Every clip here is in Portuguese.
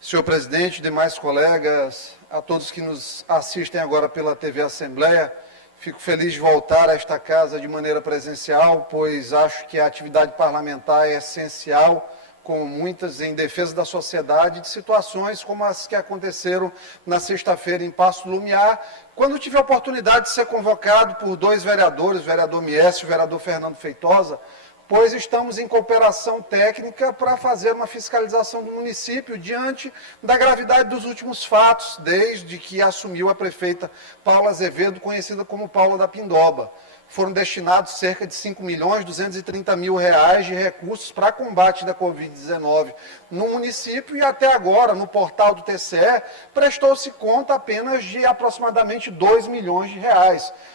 Senhor presidente, demais colegas, a todos que nos assistem agora pela TV Assembleia, fico feliz de voltar a esta casa de maneira presencial, pois acho que a atividade parlamentar é essencial, como muitas, em defesa da sociedade, de situações como as que aconteceram na sexta-feira em Paço do Lumiar, quando tive a oportunidade de ser convocado por dois vereadores, o vereador Miécio e o vereador Fernando Feitosa, pois estamos em cooperação técnica para fazer uma fiscalização do município diante da gravidade dos últimos fatos, desde que assumiu a prefeita Paula Azevedo, conhecida como Paula da Pindoba. Foram destinados cerca de R$ 5.230.000 de recursos para combate da Covid-19 no município e até agora, no portal do TCE, prestou-se conta apenas de aproximadamente R$ 2 milhões.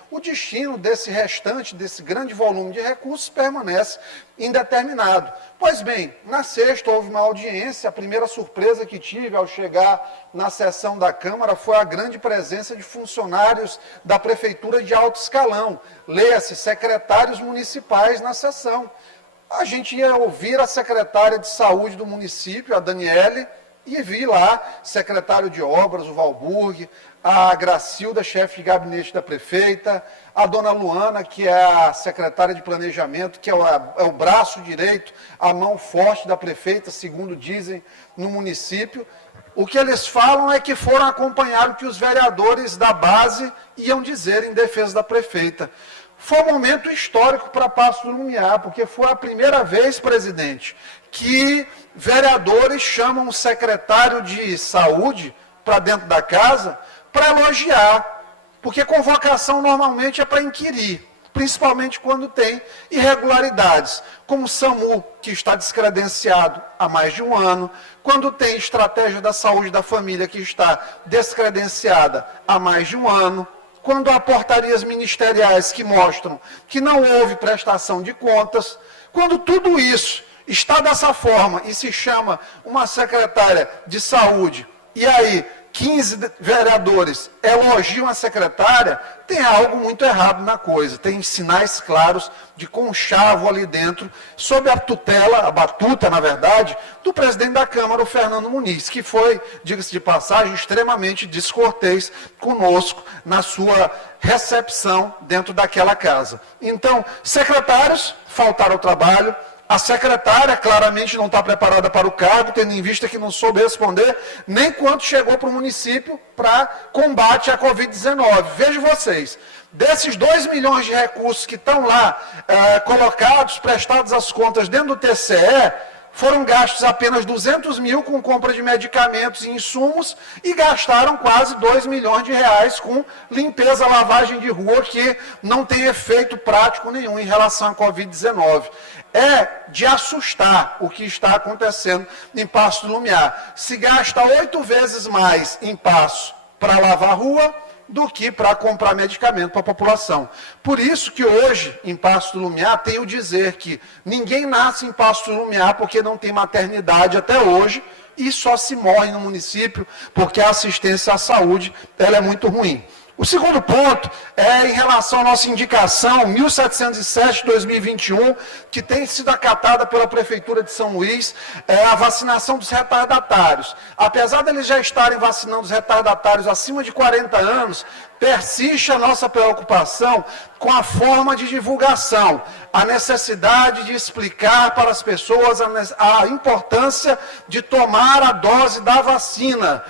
O destino desse restante, desse grande volume de recursos, permanece indeterminado. Pois bem, na sexta houve uma audiência, a primeira surpresa que tive ao chegar na sessão da Câmara foi a grande presença de funcionários da Prefeitura de alto escalão, leia-se, secretários municipais na sessão. A gente ia ouvir a secretária de saúde do município, a Daniele, e vi lá secretário de obras, o Valburg, a Gracilda, chefe de gabinete da prefeita, a dona Luana, que é a secretária de planejamento, que é o braço direito, a mão forte da prefeita, segundo dizem no município. O que eles falam é que foram acompanhar o que os vereadores da base iam dizer em defesa da prefeita. Foi um momento histórico para Paço do Lumiar, porque foi a primeira vez, presidente, que vereadores chamam o secretário de saúde para dentro da casa para elogiar, porque convocação normalmente é para inquirir, principalmente quando tem irregularidades, como o SAMU, que está descredenciado há mais de um ano, quando tem estratégia da saúde da família, que está descredenciada há mais de um ano, quando há portarias ministeriais que mostram que não houve prestação de contas, quando tudo isso está dessa forma e se chama uma secretária de saúde, e aí 15 vereadores elogiam a secretária, tem algo muito errado na coisa, tem sinais claros de conchavo ali dentro, sob a tutela, a batuta, na verdade, do presidente da Câmara, o Fernando Muniz, que foi, diga-se de passagem, extremamente descortês conosco na sua recepção dentro daquela casa. Então, secretários faltaram ao trabalho. A secretária claramente não está preparada para o cargo, tendo em vista que não soube responder nem quanto chegou para o município para combate à Covid-19. Vejam vocês, desses 2 milhões de recursos que estão lá colocados, prestados às contas dentro do TCE, foram gastos apenas 200 mil com compra de medicamentos e insumos e gastaram quase 2 milhões de reais com limpeza, lavagem de rua, que não tem efeito prático nenhum em relação à Covid-19. É de assustar o que está acontecendo em Paço do Lumiar. Se gasta 8 vezes mais em Paço para lavar a rua do que para comprar medicamento para a população. Por isso que hoje, em Paço do Lumiar, tenho dizer que ninguém nasce em Paço do Lumiar porque não tem maternidade até hoje e só se morre no município porque a assistência à saúde ela é muito ruim. O segundo ponto é em relação à nossa indicação 1707/2021, que tem sido acatada pela Prefeitura de São Luís, a vacinação dos retardatários. Apesar de eles já estarem vacinando os retardatários acima de 40 anos, persiste a nossa preocupação com a forma de divulgação, a necessidade de explicar para as pessoas a importância de tomar a dose da vacina.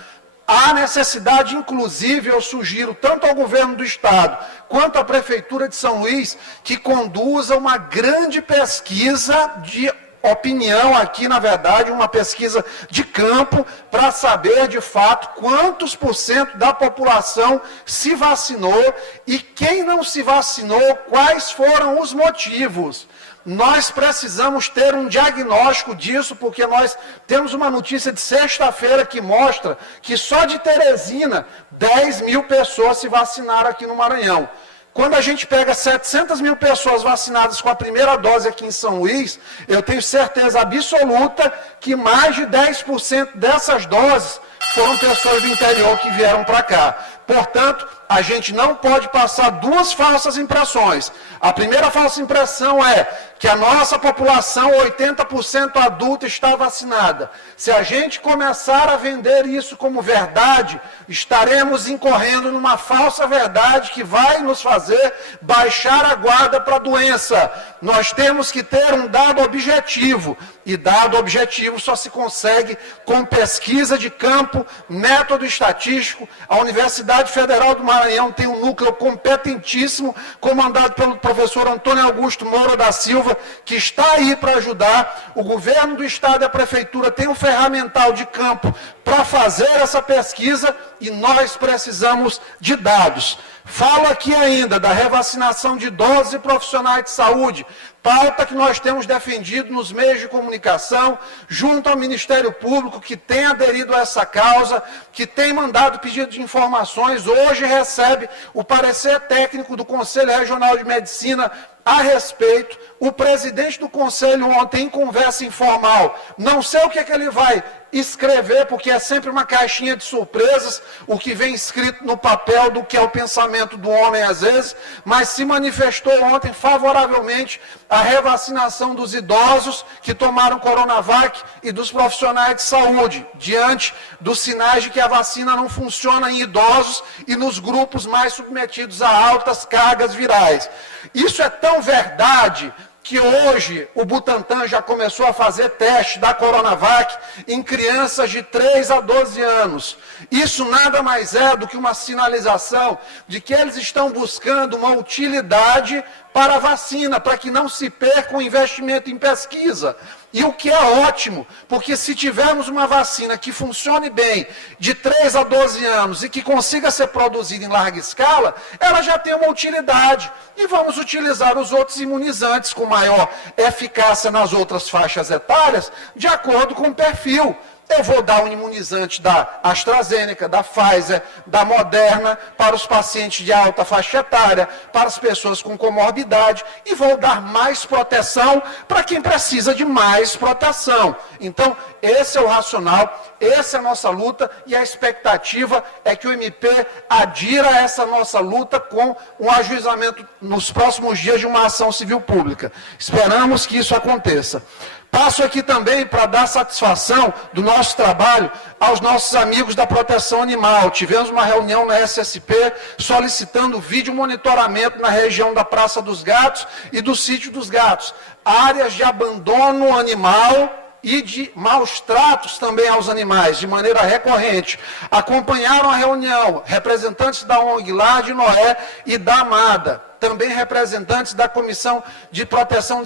Há necessidade, inclusive, eu sugiro, tanto ao governo do Estado, quanto à Prefeitura de São Luís, que conduza uma grande pesquisa de opinião aqui, na verdade, uma pesquisa de campo, para saber, de fato, quantos % da população se vacinou e quem não se vacinou, quais foram os motivos. Nós precisamos ter um diagnóstico disso, porque nós temos uma notícia de sexta-feira que mostra que só de Teresina 10 mil pessoas se vacinaram aqui no Maranhão. Quando a gente pega 700 mil pessoas vacinadas com a primeira dose aqui em São Luís, eu tenho certeza absoluta que mais de 10% dessas doses foram pessoas do interior que vieram para cá. Portanto, a gente não pode passar duas falsas impressões. A primeira falsa impressão é que a nossa população, 80% adulta, está vacinada. Se a gente começar a vender isso como verdade, estaremos incorrendo numa falsa verdade que vai nos fazer baixar a guarda para a doença. Nós temos que ter um dado objetivo, e dado objetivo só se consegue com pesquisa de campo, método estatístico. A Universidade Federal do Maranhão tem um núcleo competentíssimo, comandado pelo professor Antônio Augusto Moura da Silva, que está aí para ajudar. O governo do estado e a prefeitura têm um ferramental de campo para fazer essa pesquisa, e nós precisamos de dados. Falo aqui ainda da revacinação de idosos e profissionais de saúde, pauta que nós temos defendido nos meios de comunicação, junto ao Ministério Público, que tem aderido a essa causa, que tem mandado pedido de informações, hoje recebe o parecer técnico do Conselho Regional de Medicina a respeito. O presidente do Conselho ontem, em conversa informal, não sei o que é que ele vai escrever, porque é sempre uma caixinha de surpresas, o que vem escrito no papel do que é o pensamento do homem às vezes, mas se manifestou ontem favoravelmente a revacinação dos idosos que tomaram Coronavac e dos profissionais de saúde, diante dos sinais de que a vacina não funciona em idosos e nos grupos mais submetidos a altas cargas virais. Isso é tão verdade que hoje o Butantan já começou a fazer teste da Coronavac em crianças de 3 a 12 anos. Isso nada mais é do que uma sinalização de que eles estão buscando uma utilidade para a vacina, para que não se perca o investimento em pesquisa. E o que é ótimo, porque se tivermos uma vacina que funcione bem, de 3 a 12 anos, e que consiga ser produzida em larga escala, ela já tem uma utilidade. E vamos utilizar os outros imunizantes com maior eficácia nas outras faixas etárias, de acordo com o perfil. Eu vou dar um imunizante da AstraZeneca, da Pfizer, da Moderna, para os pacientes de alta faixa etária, para as pessoas com comorbidade, e vou dar mais proteção para quem precisa de mais proteção. Então, esse é o racional, essa é a nossa luta, e a expectativa é que o MP adira a essa nossa luta com um ajuizamento nos próximos dias de uma ação civil pública. Esperamos que isso aconteça. Passo aqui também para dar satisfação do nosso trabalho aos nossos amigos da proteção animal. Tivemos uma reunião na SSP solicitando vídeo monitoramento na região da Praça dos Gatos e do Sítio dos Gatos. Áreas de abandono animal e de maus tratos também aos animais, de maneira recorrente. Acompanharam a reunião representantes da ONG Lar de Noé e da Amada, também representantes da Comissão de Proteção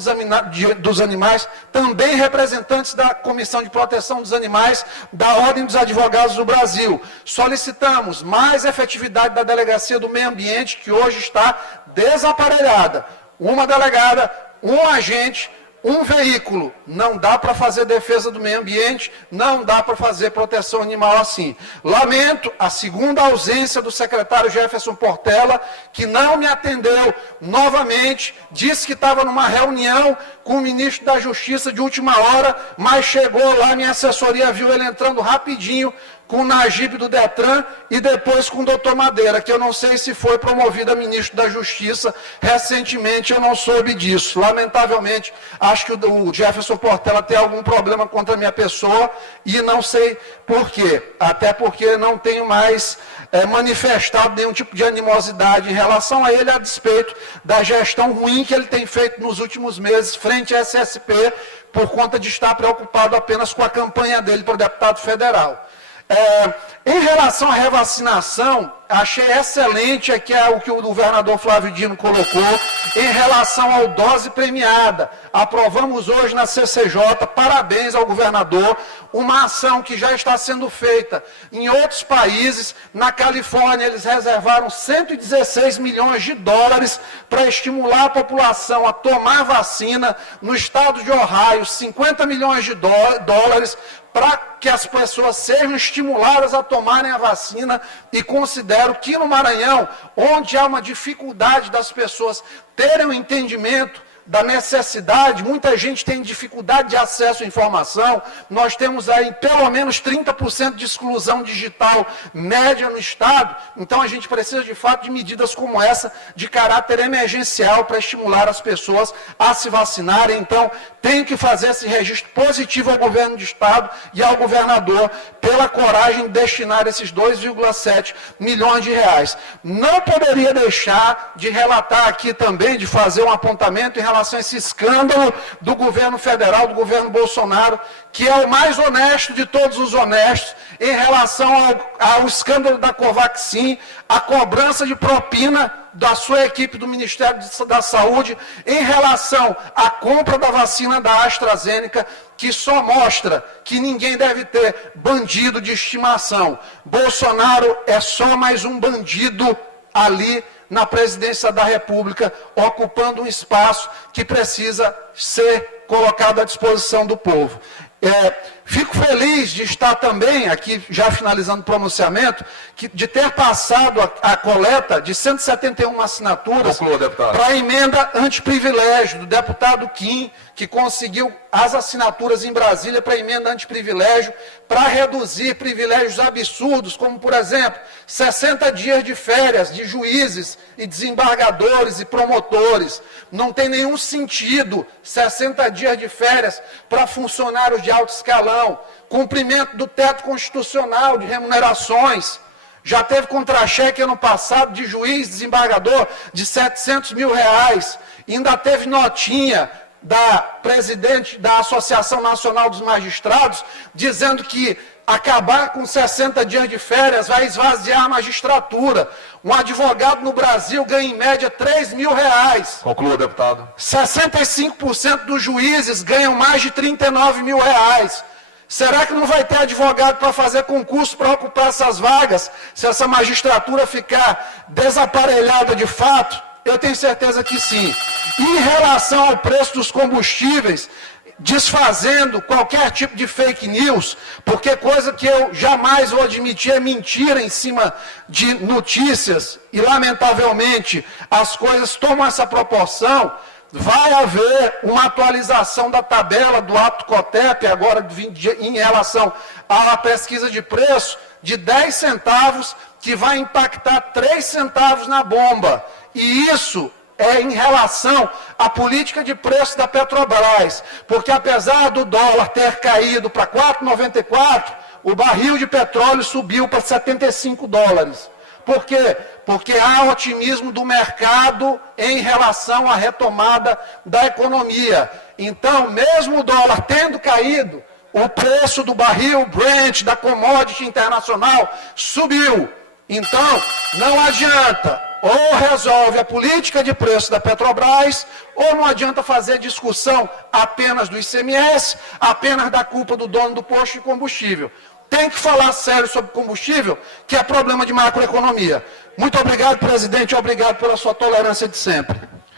dos Animais, também representantes da Comissão de Proteção dos Animais da Ordem dos Advogados do Brasil. Solicitamos mais efetividade da Delegacia do Meio Ambiente, que hoje está desaparelhada. Uma delegada, um agente, um veículo. Não dá para fazer defesa do meio ambiente, não dá para fazer proteção animal assim. Lamento a segunda ausência do secretário Jefferson Portela, que não me atendeu novamente, disse que estava numa reunião com o ministro da Justiça de última hora, mas chegou lá, minha assessoria viu ele entrando rapidinho com o Najib do Detran e depois com o doutor Madeira, que eu não sei se foi promovido a ministro da Justiça recentemente, eu não soube disso. Lamentavelmente, acho que o Jefferson Portela tem algum problema contra a minha pessoa e não sei por quê. Até porque não tenho mais manifestado nenhum tipo de animosidade em relação a ele, a despeito da gestão ruim que ele tem feito nos últimos meses frente à SSP, por conta de estar preocupado apenas com a campanha dele para deputado federal. Em relação à revacinação, achei excelente aqui o que o governador Flávio Dino colocou em relação ao dose premiada. Aprovamos hoje na CCJ, parabéns ao governador, uma ação que já está sendo feita em outros países. Na Califórnia, eles reservaram 116 milhões de dólares para estimular a população a tomar vacina. No estado de Ohio, 50 milhões de dólares para que as pessoas sejam estimuladas a tomarem a vacina, e considero que no Maranhão, onde há uma dificuldade das pessoas terem um entendimento da necessidade, muita gente tem dificuldade de acesso à informação, nós temos aí pelo menos 30% de exclusão digital média no Estado, então a gente precisa de fato de medidas como essa, de caráter emergencial, para estimular as pessoas a se vacinarem. Então, tem que fazer esse registro positivo ao governo do Estado e ao governador, pela coragem de destinar esses 2,7 milhões de reais. Não poderia deixar de relatar aqui também, de fazer um apontamento em relação a esse escândalo do governo federal, do governo Bolsonaro, que é o mais honesto de todos os honestos, em relação ao escândalo da Covaxin, a cobrança de propina da sua equipe do Ministério da Saúde em relação à compra da vacina da AstraZeneca, que só mostra que ninguém deve ter bandido de estimação. Bolsonaro é só mais um bandido ali na presidência da República, ocupando um espaço que precisa ser colocado à disposição do povo. Fico feliz de estar também, aqui já finalizando o pronunciamento, de ter passado a coleta de 171 assinaturas para a emenda antiprivilégio do deputado Kim, que conseguiu as assinaturas em Brasília para a emenda antiprivilégio, para reduzir privilégios absurdos, como, por exemplo, 60 dias de férias de juízes e desembargadores e promotores. Não tem nenhum sentido 60 dias de férias para funcionários de alto escalão. Cumprimento do teto constitucional de remunerações. Já teve contra-cheque ano passado de juiz, desembargador, de 700 mil reais. Ainda teve notinha da presidente da Associação Nacional dos Magistrados, dizendo que acabar com 60 dias de férias vai esvaziar a magistratura. Um advogado no Brasil ganha em média 3 mil reais. Conclua, deputado. 65% dos juízes ganham mais de 39 mil reais. Será que não vai ter advogado para fazer concurso para ocupar essas vagas, se essa magistratura ficar desaparelhada de fato? Eu tenho certeza que sim. E em relação ao preço dos combustíveis, desfazendo qualquer tipo de fake news, porque coisa que eu jamais vou admitir é mentira em cima de notícias, e lamentavelmente as coisas tomam essa proporção. Vai haver uma atualização da tabela do ato COTEP, agora em relação à pesquisa de preço, de 10 centavos, que vai impactar 3 centavos na bomba. E isso é em relação à política de preço da Petrobras, porque apesar do dólar ter caído para 4,94, o barril de petróleo subiu para 75 dólares. Por quê? Porque há otimismo do mercado em relação à retomada da economia. Então, mesmo o dólar tendo caído, o preço do barril Brent, da commodity internacional, subiu. Então, não adianta, ou resolve a política de preço da Petrobras, ou não adianta fazer discussão apenas do ICMS, apenas da culpa do dono do posto de combustível. Tem que falar sério sobre combustível, que é problema de macroeconomia. Muito obrigado, presidente, obrigado pela sua tolerância de sempre.